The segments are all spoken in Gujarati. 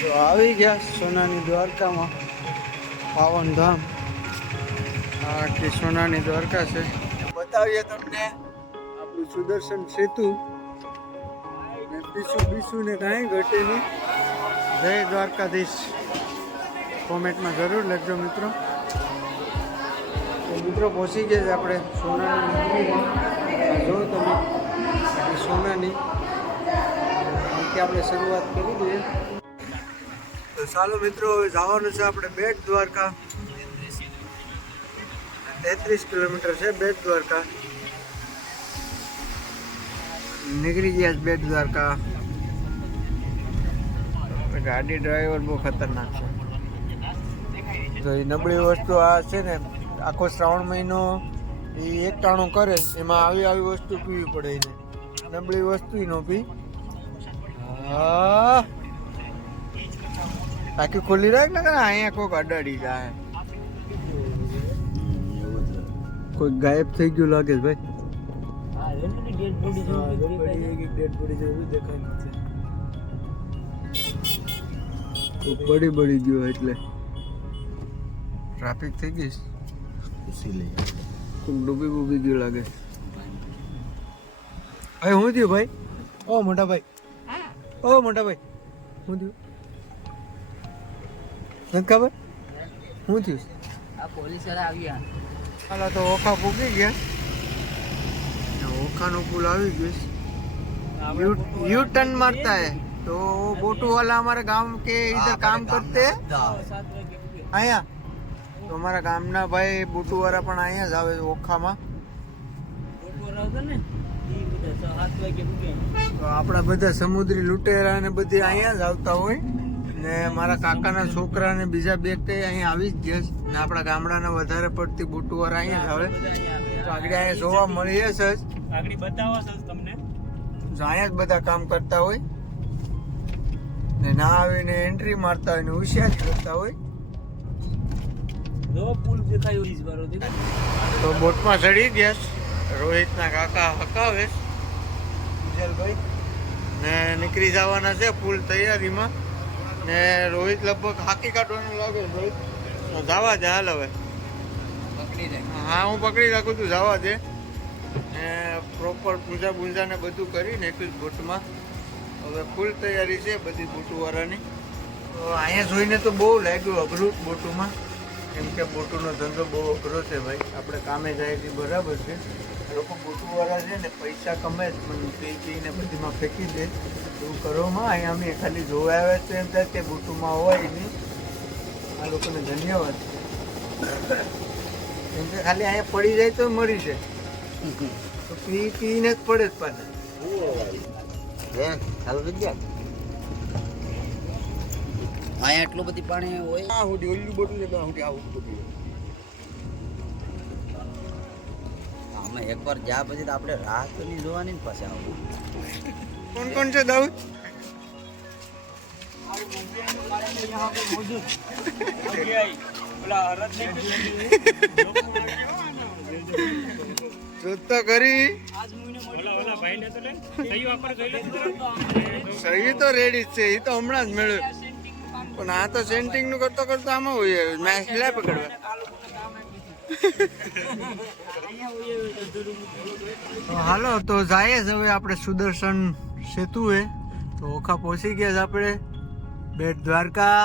તો આવી ગયા સોનાની દ્વારકામાં પાવન ધામ આ આખી સોનાની દ્વારકા છે. બતાવીએ તમને આપણું સુદર્શન સેતુ ને પીસું બીસું ને કાંઈ ઘટે નહીં જય દ્વારકાધીશ. કોમેન્ટમાં જરૂર લખજો મિત્રો. તો મિત્રો પહોંચી ગયા છે આપણે સોનાની મંદિરમાં. જો તમે સોનાની અહીંથી આપણે શરૂઆત કરી દઈએ. તો ચાલો મિત્રો જવાનું છે આપણે બેટ દ્વારકા. તેત્રીસ કિલોમીટર છે બેટ દ્વારકા. નીકળી ગયા છે બેટ દ્વારકા. ગાડી ડ્રાઈવર બહુ ખતરનાક છે. તો એ નબળી વસ્તુ આ છે ને, આખો શ્રાવણ મહિનો એ એકટાણું કરે, એમાં આવી આવી વસ્તુ પીવી પડે એને. નબળી વસ્તુ નો પી. હા. આખી ખુલ્લી રાખ ને અહીંયા કોઈક અડાડી જાય. કોઈ ગાયબ થઈ ગયું લાગે ભાઈ. પડી પડી ગયો એટલે. ટ્રાફિક થઈ ગઈ? કોઈક ડૂબી ડૂબી ગયું લાગે. ભાઈ હું થયું ભાઈ? ઓ મોટા ભાઈ. ઓ મોટા ભાઈ. હું થયું? નથી ખબર? શું થયું? આ પોલીસવાળા આવ્યા હાલો તો ઓખા પૂકી ગયા. ઓખાનો પુલ આવી ગયો. યુ ટર્ન મારતા હે. તો બોટુ વાલા અમારા ગામ કે ઇધર કામ કરતે? અહીંયા? તો અમારા ગામના ભાઈ બોટુ વાળા પણ અહીંયા જ આવે છે ઓખામાં આપણા બધા સમુદ્રી લૂંટેરા ને બધી અહીંયા જ આવતા હોય. ને મારા કાકાના છોકરા ને બીજા બે કઈ અહીંયા આવી જ ગયા ને આપણા ગામડાના વધારે પડતી બુટુ અહીંયા જ આવે. તો આગળ અહીંયા જોવા મળીએ છે જ. આગળ બતાવો સર તમને. જો અહીંયા જ બધા કામ કરતા હોય. ને ના આવીને એન્ટ્રી મારતા હોય ને હોશિયાર કરતા હોય. જો પુલ દેખાયો તો બોટમાં ચડી ગયા રોહિતના કાકા હકાવે. વિજલભાઈ ને નીકળી જવાના છે ફૂલ તૈયારીમાં. ને રોહિત લગભગ હાકી કાઢવાનું લાગે છે રોહિત. જવા દે હાલ હવે. પકડી હા હું પકડી રાખું તું જવા દે. ને પ્રોપર પૂજા બૂંજા ને બધું કરી નાખ્યું છે બોટમાં હવે ફૂલ તૈયારી છે બધી બોટુવાળાની. તો અહીંયા જોઈને તો બહુ લાગ્યું અઘરું બોટુમાં. કેમ કે બોટુનો ધંધો બહુ અઘરો છે ભાઈ. આપણે કામે જાય છે બરાબર છે. લોકો બોટુવાળા છે ને પૈસા કમે જ પણ પી પીને બધીમાં ફેંકી દે. એવું કરવામાં અહીંયા અમે ખાલી જોવા આવ્યા છે એમ થાય કે બોટુમાં હોય નહીં. આ લોકોને ધન્યવાદ. કેમ કે ખાલી અહીંયા પડી જાય તો મરી જાય. તો પી પીને જ પડે જ પાછા. અહીંયા એટલું બધી પાણી હોય? હું ડોલ્યું બોટું છે આવું એકવાર જ્યાં પછી તો આપણે રાહ તો નહીં જોવાની ને પછી આવું. કોણ કોણ છે દાઉદ? જોતા કરી સહી તો રેડી છે એ તો હમણાં જ મેળવ્યું પણ આ તો સેન્ટિંગનું કરતો કરતો આમાં હોય મેચ પકડવા તો હાલો તો જાય જ હવે આપણે સુદર્શન સેતુ એ તો ઓખા પહોંચી ગયા છે આપણે બેટ દ્વારકા.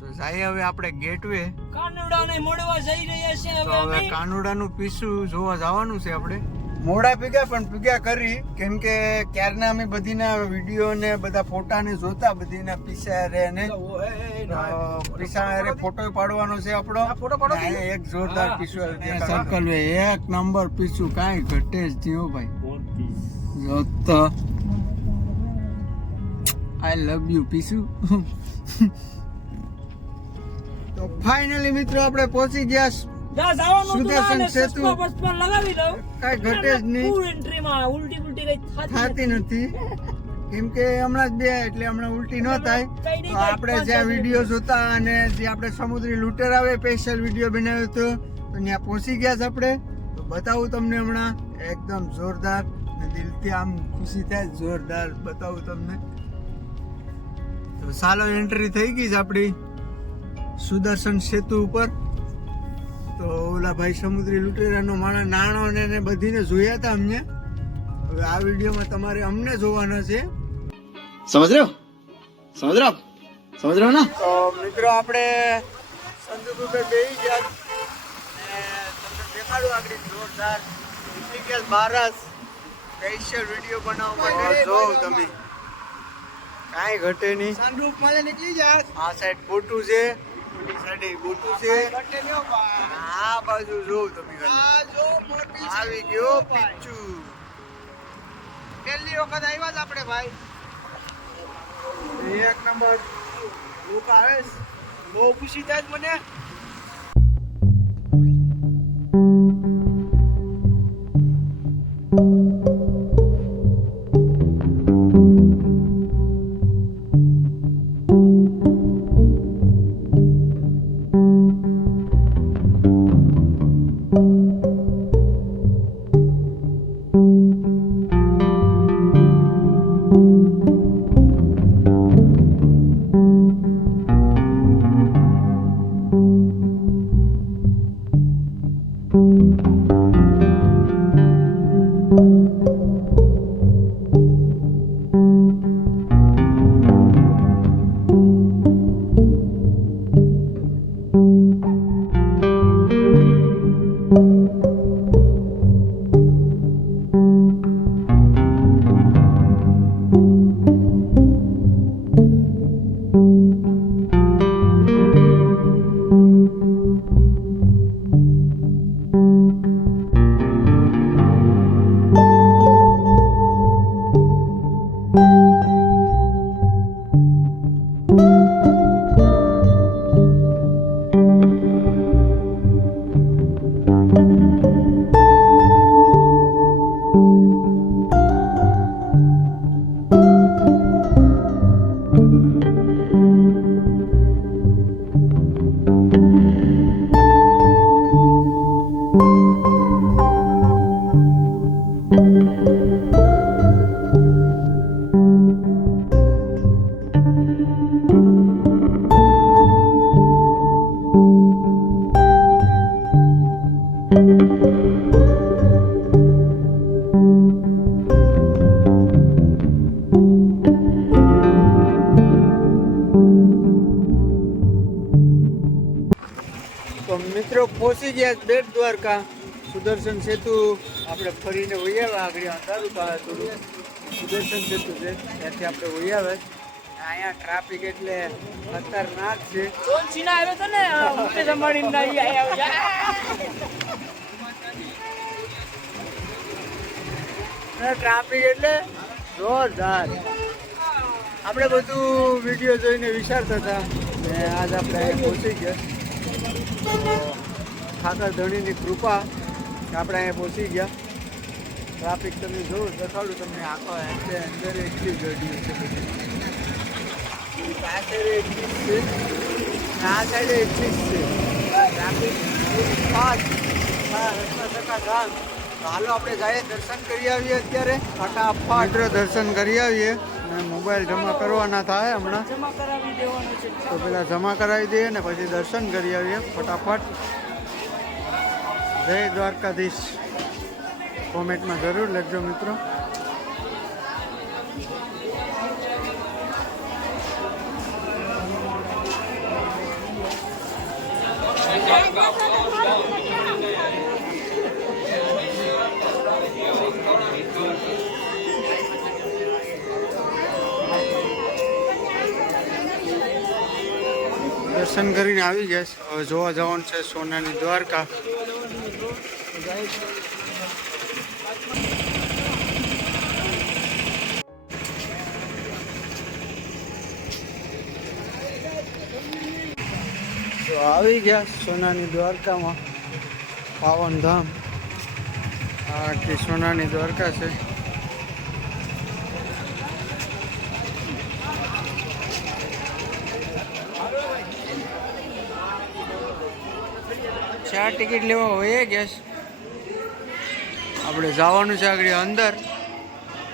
તો જાય હવે આપણે ગેટવે. કાનુડાને મળવા જઈ રહ્યા છે હવે કાનુડાનું પીસું જોવા જવાનું છે આપણે. મોડા ભેગા પણ ભેગા કરી. કેમ કે ક્યારના અમે બધીના વીડિયો ને બધા ફોટા ને જોતા બધીના પીસા રે ને પીસા રે ફોટો પાડવાનો છે આપણો. ફોટો પાડો એક જોરદાર પીસો સર્કલ વે એક નંબર પીસું કાંઈ ઘટે જ થયો ભાઈ. જોતો. આઈ લવ યુ પીસુ. તો ફાઇનલી મિત્રો આપણે પહોંચી ગયા સુદર્શન સેતુ. લગાવી દઉં. કાંઈ ઘટે જ નહીં. ફૂલ એન્ટ્રીમાં ઉલટી ઉલટી થતી નથી. કેમ કે હમણાં જ બે એટલે હમણાં ઉલટી ન થાય. તો આપણે જ્યાં વીડિયો જોતા અને જે આપણે સમુદ્રી લૂંટર આવે સ્પેશિયલ વીડિયો બનાવ્યો હતો તો ત્યાં પહોંચી ગયા છે આપણે. તો બતાવું તમને હમણાં એકદમ જોરદાર ને દિલથી આમ ખુશી થાય જોરદાર બતાવું તમને. તો સાલો એન્ટ્રી થઈ ગઈ છે આપણી સુદર્શન સેતુ ઉપર. તો ઓલા ભાઈ સમુદ્રી લુટેરાનો માણસ નાણો ને એને બધીને જોયા હતા અમને. હવે આ વિડીયોમાં તમારે અમને જોવાના છે. સમજ રહ્યો? સમજ રહ્યો? સમજ રહ્યો ના? તો મિત્રો આપણે સંદૂક બેહી ગયા ને તમને દેખાડું આગળ જોરદાર ઇફિકલ બારસ સ્પેશિયલ વીડિયો બનાવવા માટે. જો તમે કાંઈ ઘટે નહીં. સનરૂફમાં નીકળી જાય આ સાઈડ બોટું છે. ઓલી સાઈડે બોટું છે. આ બાજુ જોઉં તમે આ જો મોટી આવી ગયો પીચુ પહેલી વખત આવ્યા જ આપણે ભાઈ. એક નંબર. લુક આવે. બહુ ખુશી થાય મને. મિત્રો પહોંચી ગયા બેટ દ્વારકા. સુદર્શન સેતુ આપણે ફરીને વહી આવ્યા આગળ અંધારું પાસે થોડું. સુદર્શન સેતુ છે, ત્યાંથી આપણે વહી આવ્યા અહીંયા ટ્રાફિક એટલે ખતરનાક છે. જોન સિના આવ્યો તો ને મુકેશ અંબાણી ના ઈ આયા ટ્રાફિક એટલે જોરદાર. આપણે બધું વીડિયો જોઈને વિચારતા હતા આજ આપણે પહોંચી ગયા. ઠાકર ધણીની કૃપા આપણે અહીંયા પહોંચી ગયા. ટ્રાફિક તમે જોવો દેખાડું, તમને આખો એટલે અંદર એટલી ગાડીઓ છે બધી. આ સાઈડે આ સાઈડે એટલી છે. ટ્રાફિક ફાસ્ટ રસ્તા જામ તો હાલો આપણે જઈએ દર્શન કરી આવીએ અત્યારે. ફટાફટ મિત્રો દર્શન કરી આવીએ. ને મોબાઈલ જમા કરવાના થાય હમણાં. જમા કરાવી દેવાનું છે. તો પેલા જમા કરાવી દઈએ ને પછી દર્શન કરી આવીએ. ફટાફટ. જય દ્વારકાધીશ. કોમેન્ટમાં જરૂર લખજો મિત્રો. દર્શન કરીને આવી ગયા છે. હવે જોવા જવાનું છે સોનાની દ્વારકા. તો આવી ગયા સોનાની દ્વારકામાં પાવન ધામ આ કે સોનાની દ્વારકા છે. ચાર ટિકિટ લેવા હોય ગેસ આપણે જવાનું છે આગળ અંદર,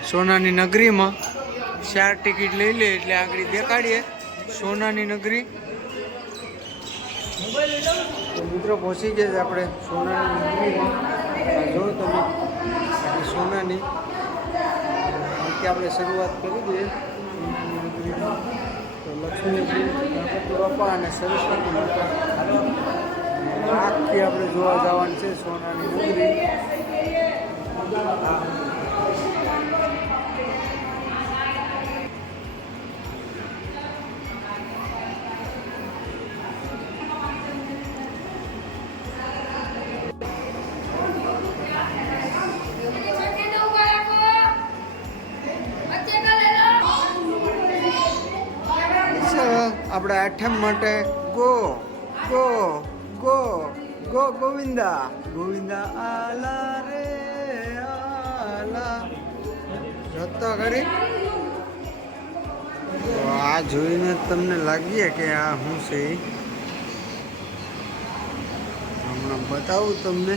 સોનાની નગરીમાં. ચાર ટિકિટ લઈ લે એટલે આગળ દેખાડીએ સોનાની નગરી. મિત્રો પહોંચી ગયા છે આપણે સોનાની નગરીમાં. જો તમે સોનાની અહીંથી આપણે શરૂઆત કરી દઈએ. તો લક્ષ્મીજી બાપા અને સરસ્વતી માતા. આખી આપણે જોવા જવાનું છે સોનાની આપણે આઠમ માટે ગો ગો ગો ગો ગોવિંદા. ગોવિંદા આલા રે, આલા. જોતો કરી આ જોઈને તમને લાગીએ કે આ શું છે? હમણાં બતાવું તમને.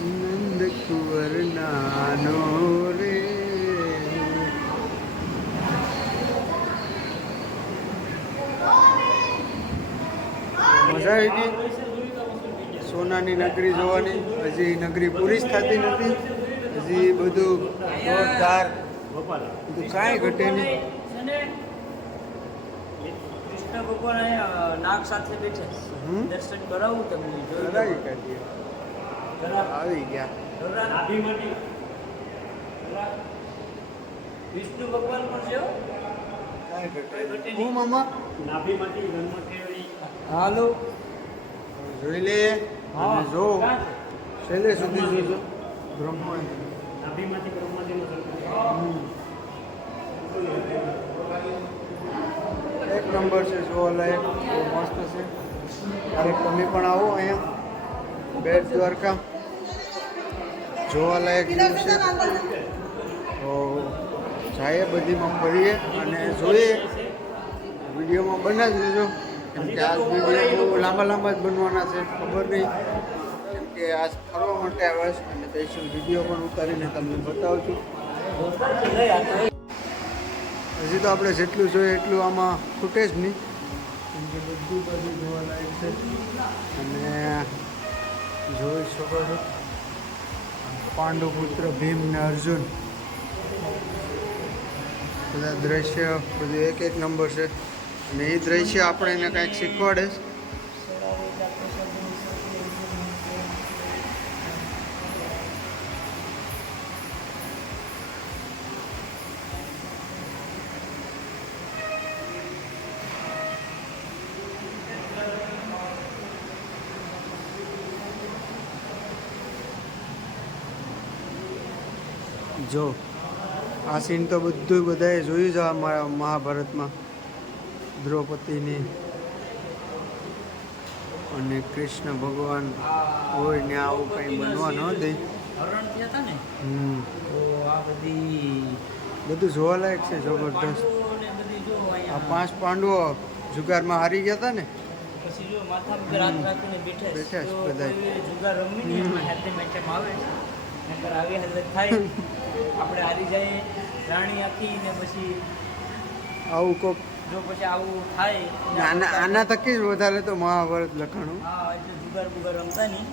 નંદ કુંવર નાનો રે મજા આવી ગઈ સોનાની નગરી જોવાની. હજી નગરી પૂરી જ થતી નથી. હજી બધું જોરદાર. બધું કાંઈ ઘટે નહીં. કૃષ્ણ ભગવાન અહીંયા સાથે. દર્શન કરાવું તમને. કરાવી કાઢીએ. આવી ગયા. વિષ્ણુ ભગવાન પણ છે હો. મામા? હાલો. જોઈ લે. અને જો. છેલ્લે સુધી જોજો. બ્રહ્માંડ. એક નંબર છે જોવાલાયક બહુ મસ્ત છે. ક્યારેક તમે પણ આવો અહીંયા. બેટ દ્વારકા. જોવાલાયક જેવું છે. તો જાય બધીમાં ફરીએ અને જોઈએ. વિડીયોમાં બનાવી જ લેજો કેમ કે આ વીડિયો લાંબા લાંબા જ બનવાના છે, ખબર નહીં. કેમ કે આજ ફરવા માટે આવ્યા છે, અને સ્પેશિયલ વીડિયો પણ ઉતારીને તમને બતાવું છું હજી તો આપણે જેટલું જોઈએ એટલું આમાં ફૂટેજ નહીં કેમ કે બધું બધું જોવાલાયક છે અને જોઈ શકો છો. પાંડુપુત્ર ભીમ ને અર્જુન. બધા દ્રશ્ય, બધું એક એક નંબર છે. એ દ્રશ્ય આપણે એને કાંઈક શીખવાડે જો, આ સીન તો બધું બધાએ જોયું છે મારા મહાભારતમાં દ્રૌપદીની અને કૃષ્ણ ભગવાન હોય ને આવું કંઈ બનવા ન દે. બધી જોવાલાયક છે જબરદસ્ત. આ પાંચ પાંડવો જુગારમાં હારી ગયા હતા ને? પછી જો માથા પર હાથ રાખીને બેઠા બેઠા છે તો જુગાર રમીને એમાં હાથે મેચમ આવે નકર આવી હાલત થાય. આપણે હારી જઈએ રાણી આખી ને પછી આવું કોક જો પછી આવું થાય આના આના તકી જ વધારે તો મહાભારત લખાણું. હા એટલે જુગાર બુગાર રમતા નહીં.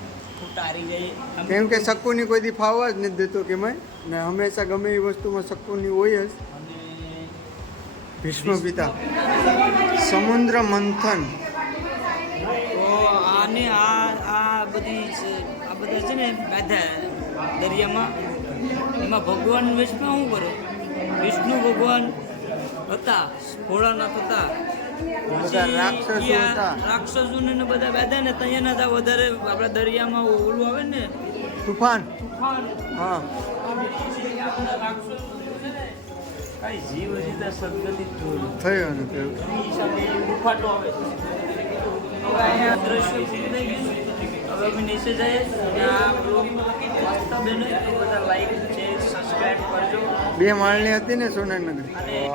જઈએ કેમ કે શક્કુની કોઈ દી ફાવવા જ નથી દેતો કે મેં ને હંમેશા ગમે એ વસ્તુમાં શક્કુની હોય જ. ભીષ્મ પિતા. સમુદ્ર મંથન. આને આ આ બધી આ બધા છે ને બધા દરિયામાં. એમાં ભગવાન વિષ્ણુ શું કરે? વિષ્ણુ ભગવાન હતા ભોળાનાથ હતા. રાક્ષસોને ને બધા બેધા ને ત્યાં હતા વધારે આપણા દરિયામાં ઓલું આવે ને તુફાન? તુફાન. હા. જીવ હજી તો સદગતિ જ થયો ને ઉફાટો આવે દ્રશ્ય હવે અમે નીચે જઈએ. અને આ બ્લોગ મસ્ત બને તો બધા લાઈક બે માળની હતી ને સોનાનગર.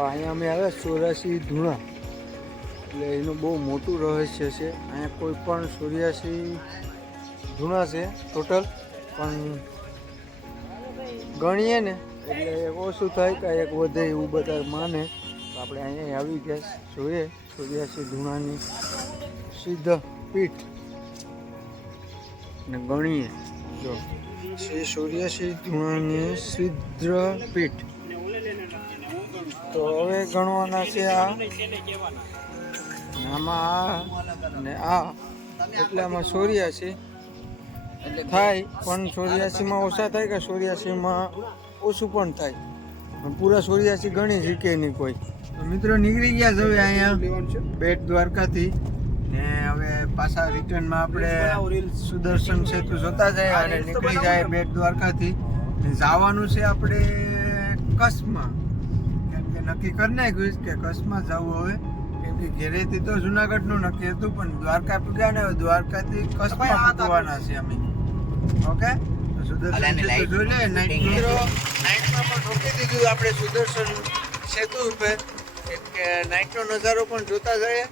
અહીંયા અમે આવ્યા સોરાસી ધૂણા. એટલે એનું બહુ મોટું રહસ્ય છે. અહીંયા કોઈ પણ સૂર્યાસી ધૂણા છે ટોટલ પણ ગણીએ ને એટલે એક ઓછું થાય કે એક વધે એવું બધા માને. તો આપણે અહીંયા આવી ગયા જોઈએ સૂર્યાસી ધૂણાની સિદ્ધ પીઠ. ને ગણીએ. જો. શ્રી સૂર્યાસી ધુણની સિદ્ધ પીઠ તો હવે ગણવાના છે આ આમાં આ ને આ. એટલે આમાં ચોર્યાસી એટલે થાય પણ ચોર્યાસીમાં ઓછા થાય કે ચોર્યાસીમાં ઓછું પણ થાય? પૂરા ચોર્યાસી ગણી શીખે નહીં કોઈ. મિત્રો નીકળી ગયા છે હવે અહીંયા. બેટ દ્વારકાથી. ને હવે પાછા રિટર્નમાં આપણે સુદર્શન સેતુ જોતા જાય અને નીકળી જાય બેટ દ્વારકાથી. ને જવાનું છે આપણે કચ્છમાં. કેમ કે નક્કી કરી નાખ્યું કે કચ્છમાં જવું હવે. કેમ કે ઘેરેથી તો જુનાગઢનું નક્કી હતું પણ દ્વારકા પૂગ્યા ને દ્વારકાથી કચ્છમાં પૂગવાના છે અમે. ઓકે? તો સુદર્શન સેતુ જોઈ લે નાઇટ નાઇટમાં પણ રોકી દીધું આપણે સુદર્શન સેતુ ઉપર. કેમ કે નાઇટનો નજારો પણ જોતા જઈએ.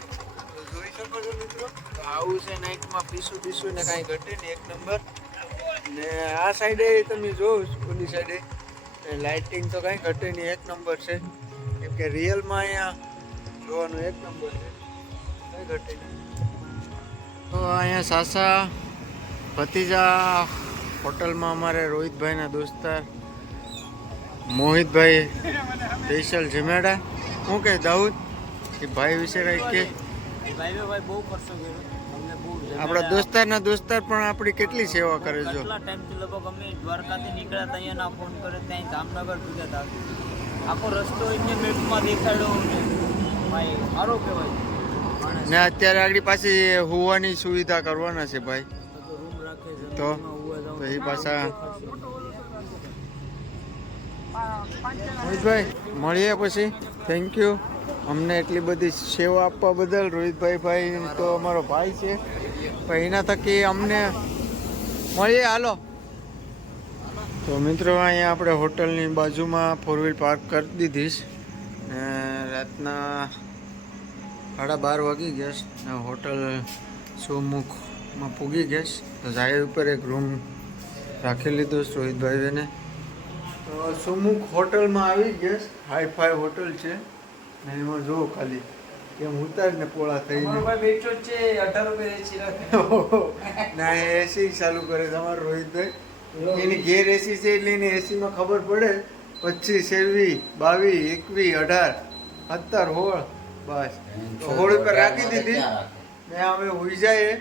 આવું છે નાઇટમાં પીસું પીસું ને કાંઈ ઘટે નહીં, એક નંબર. ને આ સાઈડે તમે છો ઓલી સાઈડે લાઇટિંગ તો કાંઈ ઘટે નહીં, એક નંબર છે. કેમ કે રિયલમાં અહીંયા જોવાનું એક નંબર છે. કાંઈ ઘટે નહીં. તો અહીંયા સાસા ભતીજા હોટલમાં અમારે રોહિતભાઈના દોસ્તાર, મોહિતભાઈ, સ્પેશિયલ જમેડા શું કહે, દાઉદ, એ ભાઈ વિશે કંઈ કે ભાઈ ભાઈ આપણા દોસ્તારના દોસ્તાર પણ આપણી કેટલી સેવા કરે છે. કેટલા ટાઈમથી લગભગ અમે દ્વારકાથી નીકળ્યા ત્યાં ફોન કરે ત્યાં જામનગર હતા. આખો રસ્તો એમને મેપમાં દેખાડ્યો ભાઈ સારો કહેવાય. ને અત્યારે આગળ પાછી હોવાની સુવિધા કરવાના છે ભાઈ. તો એ પાછા રોહિતભાઈ મળીએ પછી. થેન્ક યુ અમને એટલી બધી સેવા આપવા બદલ રોહિતભાઈ ભાઈ તો અમારો ભાઈ છે. એના થકી અમને મળીએ, હાલો. તો મિત્રો, અહીંયા આપણે હોટલની બાજુમાં ફોર વ્હીલ પાર્ક કરી દીધી છે ને રાતના સાડા બાર વાગી ગયા ને હોટલ સુમુખમાં પૂગી ગયા છે. તો જાહેર ઉપર એક રૂમ રાખી લીધો છે રોહિતભાઈને તો સોમુખ હોટલમાં આવી ગયા હાઈ ફાઈ હોટલ છે. ને એમાં જો ખાલી કેમ ઉતાર ને પોળા થઈને. જ છે અઢાર રૂપિયા ના એસી ચાલુ કરે તમારો રોહિતભાઈ એની ઘેર એસી છે એટલે એને એસીમાં ખબર પડે. પચીસ એવી બાવીસ એકવીસ અઢાર સત્તર હોળ બસ. તો હોળ ઉપર રાખી દીધી. ને અમે હોઈ જાય.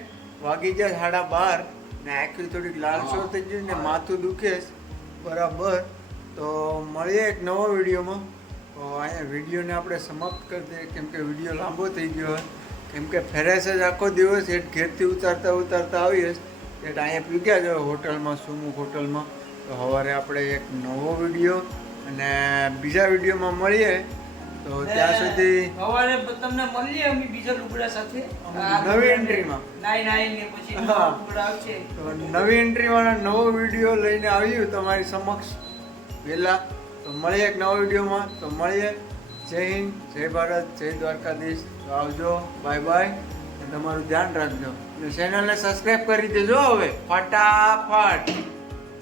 વાગી જાય સાડા બાર. ને આખી થોડીક લાલસો થઈ ગયું ને માથું દુખે બરાબર. તો મળીએ એક નવા વિડીયોમાં. અહીંયા વિડીયોને આપણે સમાપ્ત કરી દઈએ. કેમ કે વીડિયો લાંબો થઈ ગયો હોય. કેમ કે ફેરેસ જ આખો દિવસ એટ ઘેરથી ઉતારતા ઉતારતા આવીએ એટલે અહીંયા પૂગ્યા જ હોટલમાં સુમુખ હોટલમાં. તો સવારે આપણે એક નવો વીડિયો અને બીજા વિડીયોમાં મળીએ. તો ત્યાં સુધી સવારે તમને મળીએ અમે બીજા લુગડા સાથે. નવી એન્ટ્રીમાં. નાઈ નાઈ ને પછી. લુગડા આવશે. તો નવી એન્ટ્રીવાળા નવો વીડિયો લઈને આવ્યું તમારી સમક્ષ. પહેલાં તો મળીએ એક નવા વિડીયોમાં. તો મળીએ. જય હિન્દ, જય ભારત, જય દ્વારકાધીશ. તો આવજો. Bye bye. તમારું ધ્યાન રાખજો. અને ચેનલને સબસ્ક્રાઈબ કરી દેજો હવે. ફટાફટ.